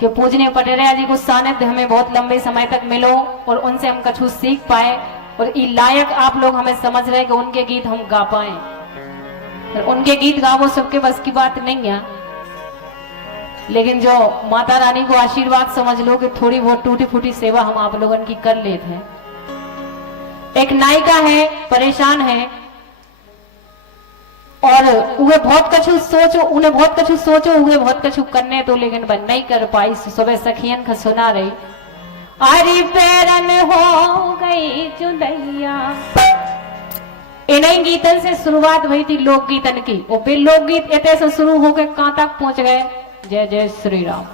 कि पूजनीय पटेरिया जी को सानिध्य हमें बहुत लंबे समय तक मिलो और उनसे हम कछु सीख पाए और ये लायक आप लोग हमें समझ रहे कि उनके गीत हम गा पाए। उनके गीत गावो सबके बस की बात नहीं है, लेकिन जो माता रानी को आशीर्वाद समझ लो कि थोड़ी बहुत टूटी फूटी सेवा हम आप लोगों की कर लेते हैं। एक नायिका है, परेशान है और उन्हें बहुत कछु सोचो, उन्हें बहुत कछु सोचो, उन्हें बहुत कछु करने तो, लेकिन वह नहीं कर पाई। सुबह सखियन का सुना रही, अरे पैरन हो गई चुदैया। इन्हीं गीतन से शुरुआत हुई थी लोकगीतन की, और फिर लोकगीत इतने से शुरू होकर कहां तक पहुंच गए, जय जय श्री राम।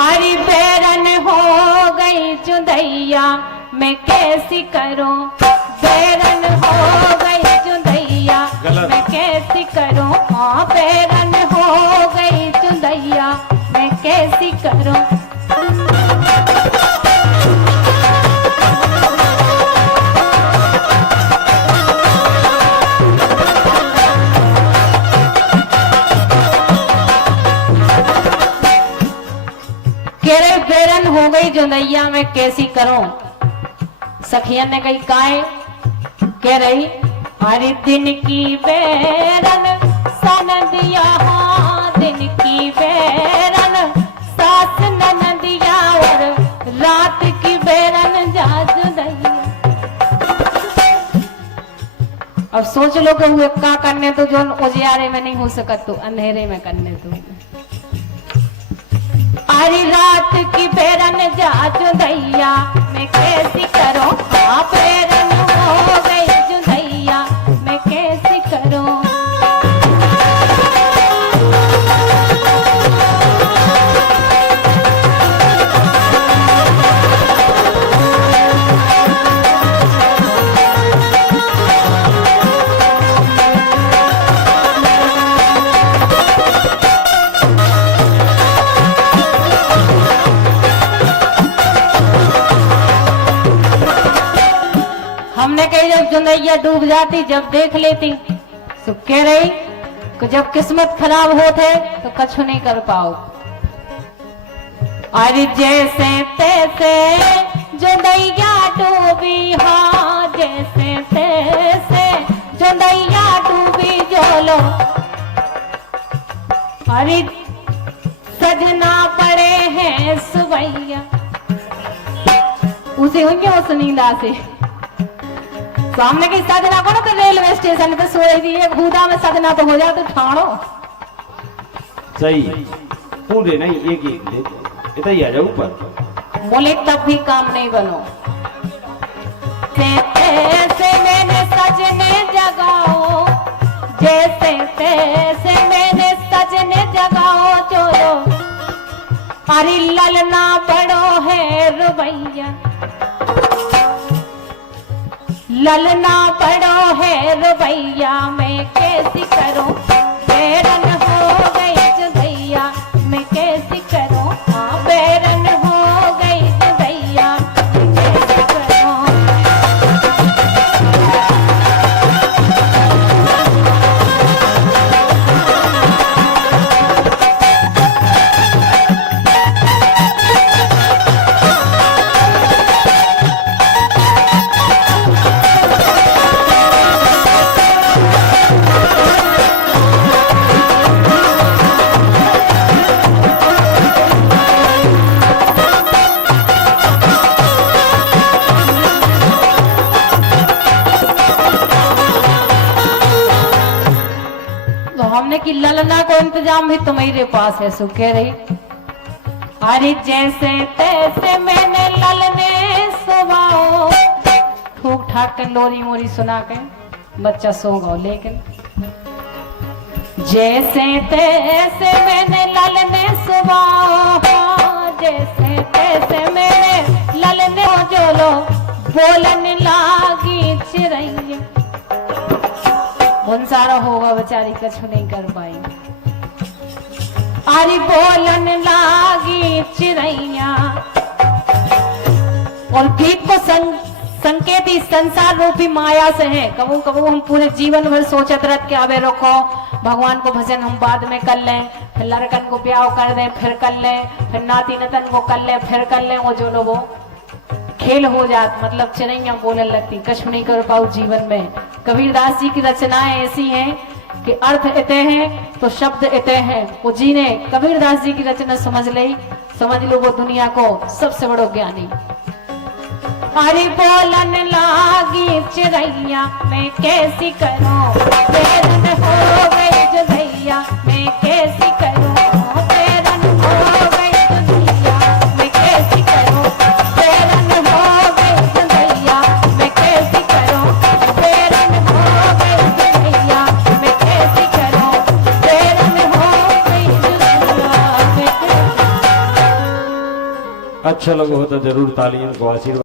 अरे पैरन हो गई चुदैया मैं कैसी करूं, पैरन हो गई चुदैया मैं कैसी करूं, हाँ पैरन हो गई चुदैया मैं कैसी करूं। पैरन हो गई जुदैया मैं कैसी करूं। सखियन ने कही काहे, कह रही हर दिन की पैरन सनदिया, हाँ दिन की पैरन सास ननदिया और रात की पैरन जा जुदैया। अब सोच लो कि हुए का करने तो जो उजियारे में नहीं हो सकत तो अंधेरे में करने तो। अरे रात की पैरन जा जुदैया मैं कैसी करूं, हाँ पैरन हो गई जुदैया मैं कैसी करूं। हमने कही जब जुदैया डूब जाती, जब देख लेती तो कह रही कि जब किस्मत खराब होते तो कछु नहीं कर पाओ। अरे जैसे तैसे जुदैया डूबी, हाँ जैसे तैसे जुदैया डूबी जोलो। अरे सजना पड़े हैं सुबैया, उसे होंगे उस नींदा से सामने की सजना को ना तो रेलवे स्टेशन पे सो रही थी, एक भूदा में सजना तो हो जाए तो ठाणो सही पूरे नहीं एक एक ले इतना ही आ जाओ ऊपर बोले तब भी काम नहीं बनो। जैसे मैंने सजने जगाओ, जैसे तैसे मैंने सजने जगाओ चलो। अरे ललना पड़ो है रुबैया, ललना पड़ो है रुबैया मैं कैसी करूं, पैरन हो गई जुदैया मैं कैसी करूं, हाँ पैरन हो गई जुदैया मैं कैसी करूं। कि ललना को इंतजाम भी तुम्हारे पास है, सो कह रही अरे जैसे तैसे मैंने ललने सुबाओ। ठूक ठाक के लोरी मोरी सुना के बच्चा सो गो, लेकिन जैसे तैसे मैंने ललने सुबाओ, जैसे तैसे मैंने ललने जोलो। बोलन लागी चिरैया, सारा होगा बेचारी कछु नहीं कर पाई। अरे बोलन लागी चिरैया, और गीत को संकेत इस संसार रूपी माया से है। कबू कबू हम पूरे जीवन भर सोचत रहते कि अबे रोको भगवान को भजन हम बाद में कर लें, फिर लड़कन को ब्याह कर दे फिर कर ले, फिर नाती नतन को कर ले फिर कर ले, वो जो लोग वो खेल हो जात, मतलब चिड़ैया बोलने लगती, कछ नहीं कर पाऊ जीवन में। कबीरदास जी की रचनाएं ऐसी हैं कि अर्थ इतने हैं तो शब्द इतने हैं। वो जी ने कबीरदास जी की रचना समझ ली, समझ लो वो दुनिया को सबसे बड़ो ज्ञानी। अरे बोलन लागी चिड़ैया मैं कैसी करूं, बेरन हो गई जो भैया मैं कैसी करूं, बेरन हो गई जो भैया मैं कैसी करूं, बेरन हो गई जो भैया मैं कैसी करूं, बेरन हो गई जो भैया मैं कैसी करूं, बेरन हो गई जो भैया मैं कैसी। अच्छा लगा हो तो जरूर तालियों को आशीर्वाद।